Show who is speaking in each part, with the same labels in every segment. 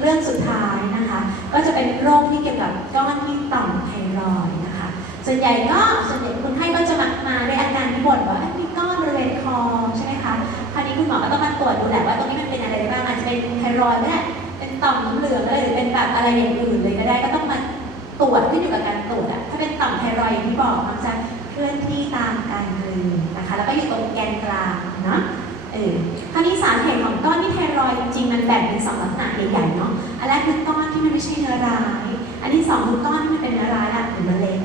Speaker 1: เรื่องสุดท้ายนะคะ ก็จะเป็นโรคที่เกี่ยวกับก้อนที่ต่อมไทรอยนะคะ ส่วนใหญ่ก็ส่วนใหญ่คนไข้ก็จะมามาด้วยอาการที่บ่นว่ามีก้อนบริเวณคอใช่ไหมคะคราวนี้คุณหมอก็ต้องมาตรวจดูแหละว่าตรงนี้มันเป็นอะไรได้บ้างอาจจะเป็นไทรอยด์ก็ได้เป็นต่อมน้ำเหลืองก็ได้หรือเป็นแบบอะไรอย่างอื่นเลยก็ได้ก็ต้องมาตรวจขึ้นอยู่กับการตรวจอะถ้าเป็นต่อมไทรอยด์อย่างที่บอกมันจะเคลื่อนที่ตามการกลืนนะคะ แล้วก็อยู่ตรงแกนกลางเนาะเออาวนี้สาเหตุของก้อนที่ไทรอยด์จริงๆมันแบ่งเป็นสองลักษณะใหญ่ๆเนาะ อันแรกคือก้อนที่มันไม่ใช่เนื้อร้าย อันที่สองคือก้อนที่มันเป็นเนื้อร้ายอะหรือมะเร็ง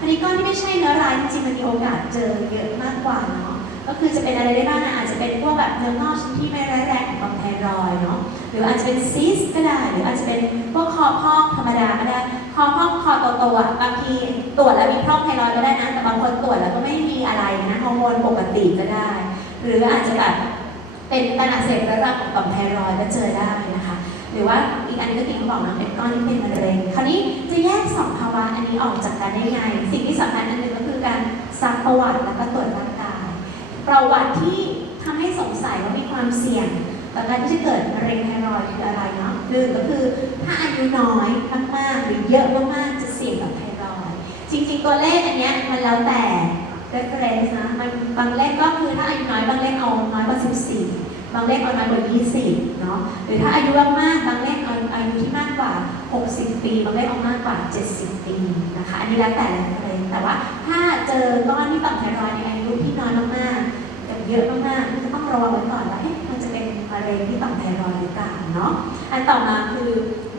Speaker 1: อันนี้ก้อนที่ไม่ใช่เนื้อร้ายจริงๆมันมีโอกาสเจอเยอะมากกว่าเนาะ ก็คือจะเป็นอะไรได้บ้างอะอาจจะเป็นพวกแบบเนื้องอกชนิดที่ไม่ร้ายแรงของไทรอยด์เนาะ หรืออาจจะเป็นซิสก็ได้ หรืออาจจะเป็นพวกคอพอกธรรมดาก็ได้ คอพอกคอโตๆอะบางทีตรวจแล้วมีพร่องไทรอยด์ก็ได้นะ แต่บางคนตรวจแล้วก็ไม่มีอะไรนะฮอร์โมนปกติก็ได้ หรืออาจจะแบบ ต่อมไทรอยด์ก็เจอได้นะคะ หรือว่าอีกอันนึงก็ที่เขาบอกนะเป็นก้อนที่เป็นมะเร็ง คราวนี้จะแยกสองภาวะอันนี้ออกจากกันได้ไง สิ่งที่สำคัญอันหนึ่งก็คือการซักประวัติแล้วก็ตรวจร่างกาย ประวัติที่ทำให้สงสัยว่ามีความเสี่ยงต่อการที่จะเกิดมะเร็งไทรอยด์คืออะไรเนาะหนึ่งก็คือถ้าอายุน้อยมากๆหรือเยอะมากๆจะเสี่ยงกับไทรอยด์จริงๆตัวเลขอันเนี้ยมันแล้วแต่ reference นะมันบางเลขก็คือถ้าอายุน้อยบางเลขเอาน้อยกว่า14 บางเลขเอาน้อยกว่า20เนาะหรือถ้าอายุมากบางเลขเอาอายุที่มากกว่า 60 ปีบางเลขเอามากกว่า 70 ปีนะคะอันนี้แล้วแต่เลยแต่ว่า ถ้าเจอก้อนที่ต่อมไทรอยด์ในอายุที่น้อยมากๆกับเยอะมากๆก็ต้องระวังไว้ก่อนว่าเอ๊ะมันจะเป็นมะเร็งที่ต่อมไทรอยด์หรือเปล่าเนาะอันต่อมาคือ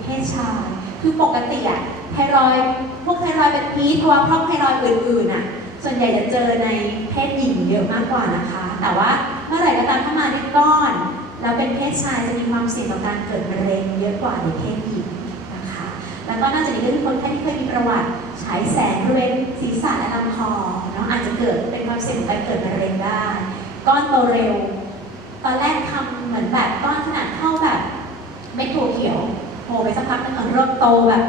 Speaker 1: เพศชายคือปกติอะไทรอยด์พวกไทรอยด์เป็นพีทเพราะว่าพวกไทรอยด์อื่นๆอะส่วนใหญ่จะเจอในเพศหญิงเยอะมากกว่านะคะ แต่ว่า เมื่อไหร่ก็ตามถ้ามาด้วยก้อน แล้วเป็นเพศชายจะมีความเสี่ยงต่อการเกิดมะเร็งเยอะกว่าในเพศหญิงนะคะ แล้วก็นอกจากนี้ก็มีคนไข้ที่เคยมีประวัติฉายแสงบริเวณศีรษะและลำคอเนาะอาจจะเกิดเป็นความเสี่ยงต่อการเกิดมะเร็งได้ ก้อนโตเร็ว ตอนแรกทำเหมือนแบบก้อนขนาดเท่าแบบเม็ดถั่วเขียวโผล่ไปสักพักนึงเริ่มโตแบบ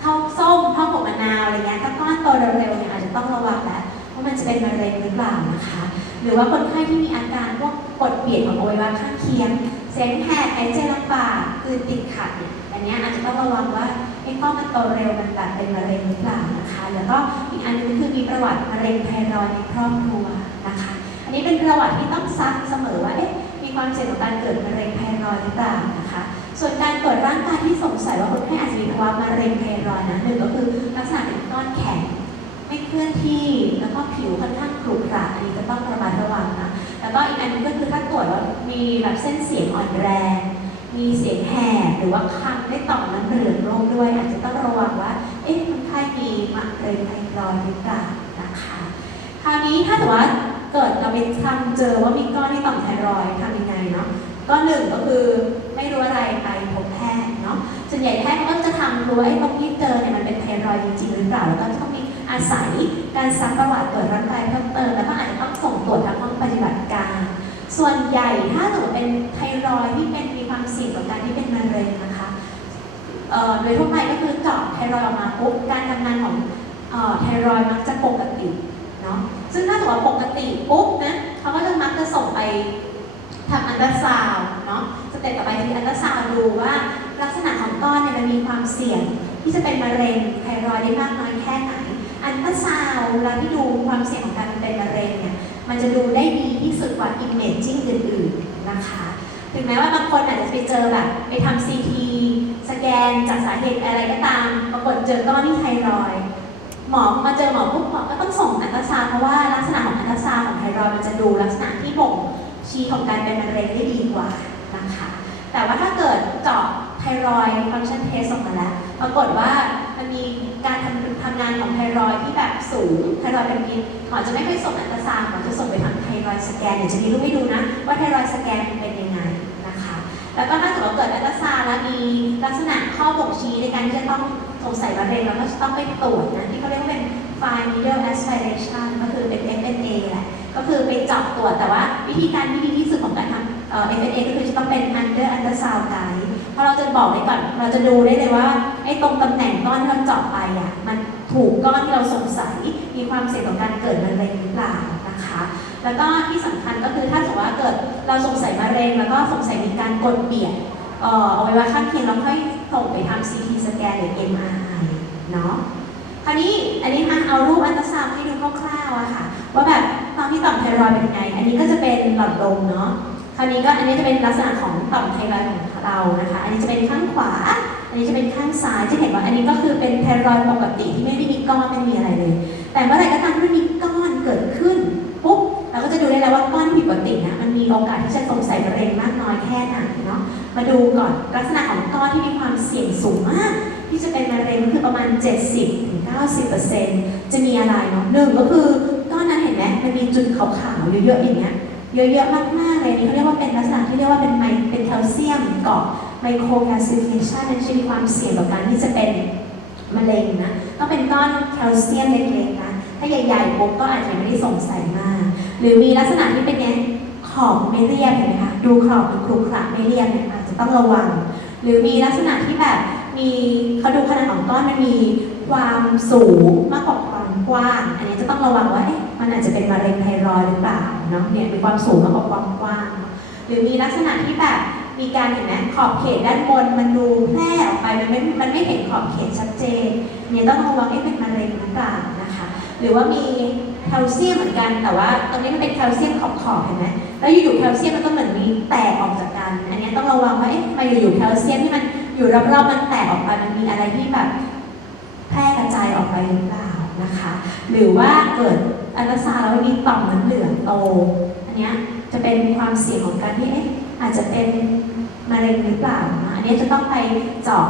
Speaker 1: เท่าส้มเท่าหัวมะนาวอะไรเงี้ยถ้าก้อนโตเร็วๆเนี่ยอาจจะต้องระวังแล้วว่ามันจะเป็นมะเร็งหรือเปล่านะคะ หรือว่าคนไข้ที่มีอาการพวกกดเปลี่ยนของอวัยวะข้างเคียง เสียงแหบหายใจลำบากคือติดขัดอันนี้อาจจะต้องระวังว่าไอ้ก้อมันโตเร็วมันแบบเป็นมะเร็งหรือเปล่านะคะ แล้วก็อีกอันนึงคือมีประวัติมะเร็งไทรอยด์ในครอบครัวนะคะ อันนี้เป็นประวัติที่ต้องซักเสมอว่าเอ๊ะมีความเสี่ยงต่อการเกิดมะเร็งไทรอยด์หรือเปล่านะคะ ส่วนการตรวจร่างกายที่สงสัยว่าคนไข้อาจจะมีภาวะมะเร็งไทรอยด์นะหนึ่งก็คือ ไม่เคลื่อนที่แล้วก็ผิวค่อนข้างขรุขระอันนี้จะต้องระมัดระวังนะแล้วก็อีกอันหนึงก็คือถ้าตรวจว่ามีแบบเส้นเสียงอ่อนแรง มีเสียงแหบหรือว่าคันได้ต่อมน้ำเหลืองโรคด้วย อาจจะต้องระวังว่าเอ๊ะคนไข้มีมะเร็งไทรอยด์หรือเปล่านะคะคราวนี้ถ้าสมมติว่าเกิดเราไปทำเจอว่ามีก้อนที่ต่อมไทรอยด์ทำยังไงเนาะก็หนึ่งก็คือไม่รู้อะไรไปพบแพทย์เนาะส่วนใหญ่แพทย์ก็จะทำดูว่าไอ้ตรงที่เจอเนี่ยมันเป็นไทรอยด์จริงๆหรือเปล่าแล้วก็ต้องมี อาศัยการซักประวัติตรวจร่างกายเพิ่มเติมแล้วก็อาจจะต้องส่งตรวจทางห้องปฏิบัติการ ส่วนใหญ่ถ้าสมมติเป็นไทรอยที่เป็นมีความเสี่ยงต่อการที่เป็นมะเร็งนะคะโดยทั่วไปก็คือเจาะไทรอยออกมาปุ๊บการทำงานของไทรอยมักจะปกติเนาะซึ่งถ้าสมมติว่าปกติปุ๊บนะเขาก็จะมักจะส่งไปทำอันตราซาวเนาะสเต็ปต่อไปคืออันตราซาวดูว่าลักษณะของก้อนเนี่ยมันมีความเสี่ยงที่จะเป็นมะเร็งไทรอยได้มากน้อยแค่ไหน อันตราซาว์เวลาที่ดูความเสี่ยงของการเป็นมะเร็งเนี่ยมันจะดูได้ดีที่สุดกว่า imaging อื่นๆนะคะถึงแม้ว่าบางคนอาจจะไปเจอแบบไปทำซีทีสแกนจากสาเหตุอะไรก็ตามปรากฏเจอก้อนที่ไทรอยหมอมาเจอหมอปุ๊บหมอก็ต้องส่งอันตราซาว์เพราะว่าลักษณะของอันตราซาว์ของไทรอยมันจะดูลักษณะที่บ่งชี้ของการเป็นมะเร็งได้ดีกว่านะคะแต่ว่าถ้าเกิดเจาะไทรอยฟังชันเทสออกมาแล้ว ปรากฏว่า การทำทำงานของไทรอยที่แบบสูง ไทรอยเป็นพิษหมอจะไม่ค่อยส่งอันตราซาวด์หมอจะส่งไปทางไทรอยสแกนเดี๋ยวจะมีรูปให้ดูนะ ว่าไทรอยสแกนเป็นยังไงนะคะ แล้วก็ถ้าสมมติว่าเกิดอันตราซาวด์แล้วมีลักษณะข้อบ่งชี้ในการที่จะต้องสงสัยมะเร็งเราก็จะต้องไปตรวจนะที่เขาเรียกว่าเป็น fine needle aspiration ก็คือเป็น FNA แหละก็คือไปเจาะตรวจแต่ว่าวิธีการที่ดีที่สุดของการทำ FNA ก็คือจะต้องเป็น under ultrasound guide เพราะเราจะบอกไว้ก่อน เราจะดูได้เลยว่าไอ้ตรงตำแหน่งก้อนที่เราเจาะไปอะมันถูกก้อนที่เราสงสัย มีความเสี่ยงต่อการเกิดมะเร็งหรือเปล่านะคะ แล้วก็ที่สำคัญก็คือถ้าสมมติว่าเกิดเราสงสัยมะเร็ง แล้วก็สงสัยมีการกดเบียดเอ่อเอาไว้ว่าข้างเคียงแล้วค่อยส่งไปทำ CT สแกนหรือ MRI เนาะคราวนี้อันนี้มาเอารูปอัลตราซาวด์ให้ดูคร่าวๆอะค่ะ ว่าแบบตอนที่ต่อมไทรอยด์เป็นไง อันนี้ก็จะเป็นหลอดลมเนาะ ราวนี้ก็อันนี้จะเป็นลักษณะของต่อมไทรอยด์ของเรานะคะ อันนี้จะเป็นข้างขวา อันนี้จะเป็นข้างซ้ายจะเห็นว่าอันนี้ก็คือเป็นไทรอยด์ปกติที่ไม่ได้มีก้อนไม่มีอะไรเลย แต่เมื่อไหร่ก็ตามที่มันมีก้อนเกิดขึ้นปุ๊บเราก็จะดูได้แล้วว่าก้อนผิดปกตินะมันมีโอกาสที่จะสงสัยมะเร็งมากน้อยแค่ไหนเนาะมาดูก่อนลักษณะของก้อนที่มีความเสี่ยงสูงมาก ที่จะเป็นมะเร็งก็คือประมาณ 70-90%จะมีอะไรเนาะหนึ่งก็คือก้อนนั้นเห็นไหมมันมีจุดขาวๆเยอะๆอย่างเงี้ย เยอะๆมากๆเลยนี่เขาเรียกว่าเป็นลักษณะที่เรียกว่าเป็นไมเป็นแคลเซียมเกาะไมโครแคลซิฟิชันมันจะมีความเสี่ยงต่อการที่จะเป็นมะเร็งนะต้องเป็นก้อนแคลเซียมเล็กๆนะถ้าใหญ่ๆปุ๊บก็อาจจะไม่ได้สงสัยมากหรือมีลักษณะที่เป็นไงขอบไม่เรียบเห็นไหมคะดูขอบดูครุขระไม่เรียบเนี่ยอาจจะต้องระวัง หรือมีลักษณะที่แบบมีเขาดูขนาดของก้อนมันมีความสูงมากกว่าความกว้าง อันนี้จะต้องระวังว่าเอ๊ะมันอาจจะเป็นมะเร็งไทรอยหรือเปล่า เนาะเนี่ยมีความสูงมากกว่าความกว้าง หรือมีลักษณะที่แบบมีการเห็นไหมขอบเขตด้านบนมันดูแพร่ออกไปมันไม่มันไม่เห็นขอบเขตชัดเจนเนี่ยต้องระวังเอ๊ะเป็นมะเร็งหรือเปล่านะคะ หรือว่ามีแคลเซียมเหมือนกันแต่ว่าตรงนี้มันเป็นแคลเซียมขอบๆเห็นไหมแล้วอยู่ๆแคลเซียมมันก็เหมือนมีแตกออกจากกัน อันนี้ต้องระวังว่าเอ๊ะทำไมอยู่ๆแคลเซียมที่มันอยู่รอบๆมันแตกออกไปมันมีอะไรที่แบบแพร่กระจายออกไปหรือเปล่า หรือว่าเกิดอัลซาแล้วมีต่อมน้ำเหลืองโต อันนี้จะเป็นความเสี่ยงของการที่เอ๊ะอาจจะเป็นมะเร็งหรือเปล่านะอันนี้จะต้องไปเจาะ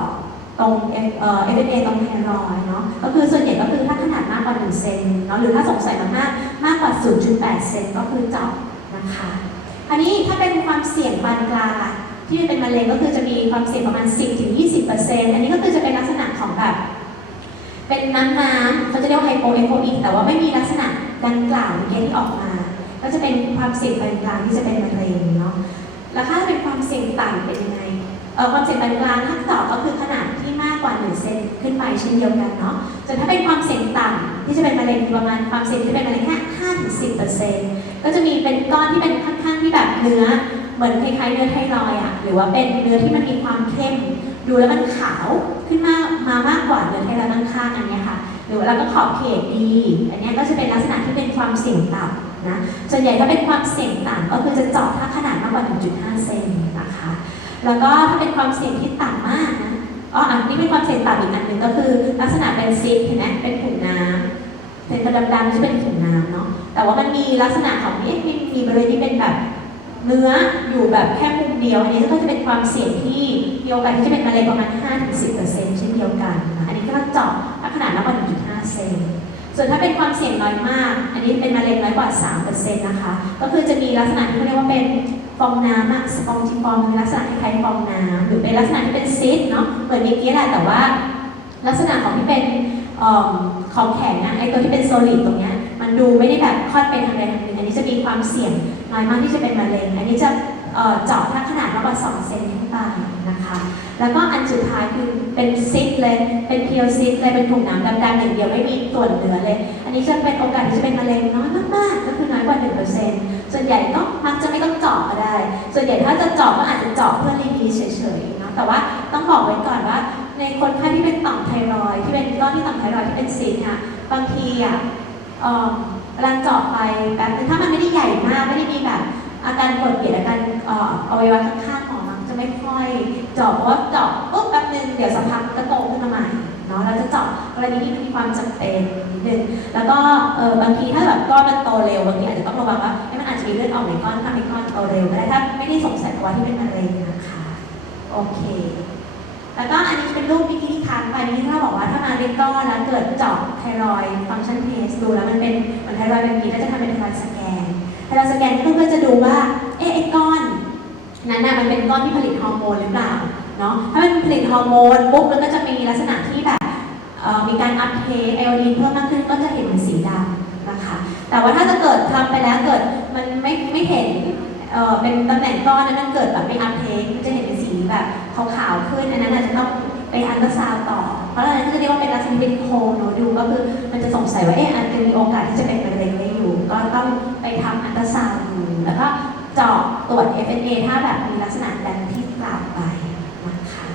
Speaker 1: ตรงเอฟเอ่อ FFA ตรงไทรอยเนาะก็คือส่วนใหญ่ก็คือถ้าขนาดมากกว่า 1 เซนเนาะหรือถ้าสงสัยมากๆมากกว่า 0.8 เซนก็คือเจาะนะคะอันนี้ถ้าเป็นความเสี่ยงปานกลางที่เป็นมะเร็งก็คือจะมีความเสี่ยงประมาณ 10-20%อันนี้ก็คือจะเป็นลักษณะของแบบ เป็นน้ำน้ำเขาจะเรียกว่าไฮโปเอโคอีแต่ว่าไม่มีลักษณะดังกล่าวเมื่อกี้ที่ออกมา ก็จะเป็นความเสี่ยงปานกลางที่จะเป็นมะเร็งเนาะแล้วถ้าเป็นความเสี่ยงต่ำเป็นยังไงเอ่อความเสี่ยงปานกลางถ้าตอบก็คือขนาดที่มากกว่า1เซนขึ้นไปเช่นเดียวกันเนาะส่วนถ้าเป็นความเสี่ยงต่ำที่จะเป็นมะเร็งประมาณความเสี่ยงที่เป็นมะเร็งแค่5ถึง10เปอร์เซ็นต์ก็จะมีเป็นก้อนที่เป็นค่อนข้างที่แบบเนื้อเหมือนคล้ายๆเนื้อไทรอยด์อะหรือว่าเป็นเนื้อที่มันมีความเข้ม ดูแล้วมันขาวขึ้นมามามากกว่าเนื้อไทรอยด์ข้างอันนี้ค่ะหรือว่าแล้วก็ขอบเขตดีอันนี้ก็จะเป็นลักษณะที่เป็นความเสี่ยงต่ำนะส่วนใหญ่ถ้าเป็นความเสี่ยงต่ำก็คือจะเจาะถ้าขนาดมากกว่า 1.5 เซนนะคะแล้วก็ถ้าเป็นความเสี่ยงที่ต่ำมากนะอ๋ออันนี้เป็นความเสี่ยงต่ำอีกอันหนึ่งก็คือ ลักษณะเป็นซิสเห็นไหมเป็นถุงน้ำเป็นกระดำๆที่เป็นถุงน้ำเนาะแต่ว่ามันมีลักษณะของนี่มีมีบริเวณที่เป็นแบบ เนื้ออยู่แบบแค่มุมเดียว อันนี้ก็จะเป็นความเสี่ยงที่มีโอกาสที่จะเป็นมะเร็งประมาณ 5-10%เช่นเดียวกันนะอันนี้ก็เจาะถ้าขนาดมากกว่า1.5 เซนส่วนถ้าเป็นความเสี่ยงน้อยมาก อันนี้เป็นมะเร็งน้อยกว่า 3%นะคะ ก็คือจะมีลักษณะที่เขาเรียกว่าเป็นฟองน้ำอะสปองจิฟองมีลักษณะคล้ายฟองน้ำหรือเป็นลักษณะที่เป็นซิสเนาะ เหมือนเมื่อกี้แหละแต่ว่า ลักษณะของที่เป็นออของแข็งอะไอตัวที่เป็นโซลิดตรงเนี้ย ดูไม่ได้แบบค่อนไปทางใดทางหนึ่งอันนี้จะมีความเสี่ยงน้อยมากที่จะเป็นมะเร็ง อันนี้จะเจาะถ้าขนาดมากกว่า2เซนขึ้นไปนะคะ แล้วก็อันสุดท้ายคือเป็นซิสเลยเป็นเพียวซิสเลยเป็นถุงน้ำดำๆอย่างเดียวไม่มีส่วนเหลือเลย อันนี้จะเป็นโอกาสที่จะเป็นมะเร็งน้อยมากๆ ก็คือน้อยกว่า1%ส่วนใหญ่ก็มักจะไม่ต้องเจาะก็ได้ ส่วนใหญ่ถ้าจะเจาะก็อาจจะเจาะเพื่อรีดีเฉยๆนะแต่ว่าต้องบอกไว้ก่อนว่า ในคนไข้ที่เป็นต่อมไทรอยด์ที่เป็นก้อนที่ต่อมไทรอยด์ที่เป็นซิสค่ะบางทีอะ เวลาเจาะไปแบบถ้ามันไม่ได้ใหญ่มากไม่ได้มีแบบอาการปวดเบียดอาการเอ่ออวัยวะข้างๆหมอมักจะไม่ค่อยเจาะเพราะว่าเจาะปุ๊บแป๊บนึงเดี๋ยวสักพักก็โตขึ้นมาใหม่เนาะเราจะเจาะกรณีที่มันมีความจำเป็นนิดนึงแล้วก็บางทีถ้าแบบก้อนมันโตเร็วบางทีอาจจะต้องระวังว่ามันอาจจะมีเลือดออกในก้อนถ้าเป็นก้อนโตเร็วก็ได้ถ้าไม่ได้สงสัยภาที่เป็นมะเร็งนะคะโอเค แล้วก็อันนี้เป็นรูปวิธีที่ค้างไปนี่ถ้าบอกว่าถ้ามาเรียนก้อนแล้วเกิดเจาะไทรอยฟังก์ชันเทสดูแล้วมันเป็นเหมือนไทรอยด์แบบนี้ก็จะทำเป็นไทรอยสแกนไทรอยสแกนก็เพื่อจะดูว่าเอ๊ะไอ้ก้อนนั้นน่ะมันเป็นก้อนที่ผลิตฮอร์โมนหรือเปล่าเนาะถ้ามันผลิตฮอร์โมนปุ๊บมันก็จะมีลักษณะที่แบบมีการอัพเทไอโอดีนเพิ่มมากขึ้นก็จะเห็นเป็นสีดำนะคะ แต่ว่าถ้าจะเกิดทำไปแล้วเกิดมันไม่ไม่เห็นเป็นตำแหน่งก้อนนั้นมันเกิดแบบไม่อัพเทมันจะเห็นเป็นสีแบบขาวๆ ขึ้นอันนั้นอาจจะต้องไปอันตราซาวต่อ เพราะอะนั้นก็จะเรียกว่าเป็นลักษณะเป็นโคโนดูก็คือมันจะสงสัยว่าเอ๊ะอาจจะมีโอกาสที่จะเป็นมะเร็งได้อยู่ ก็ต้องไปทำอันตราซาวดูแล้วก็เจาะตรวจ FNA ถ้าแบบมีลักษณะดัง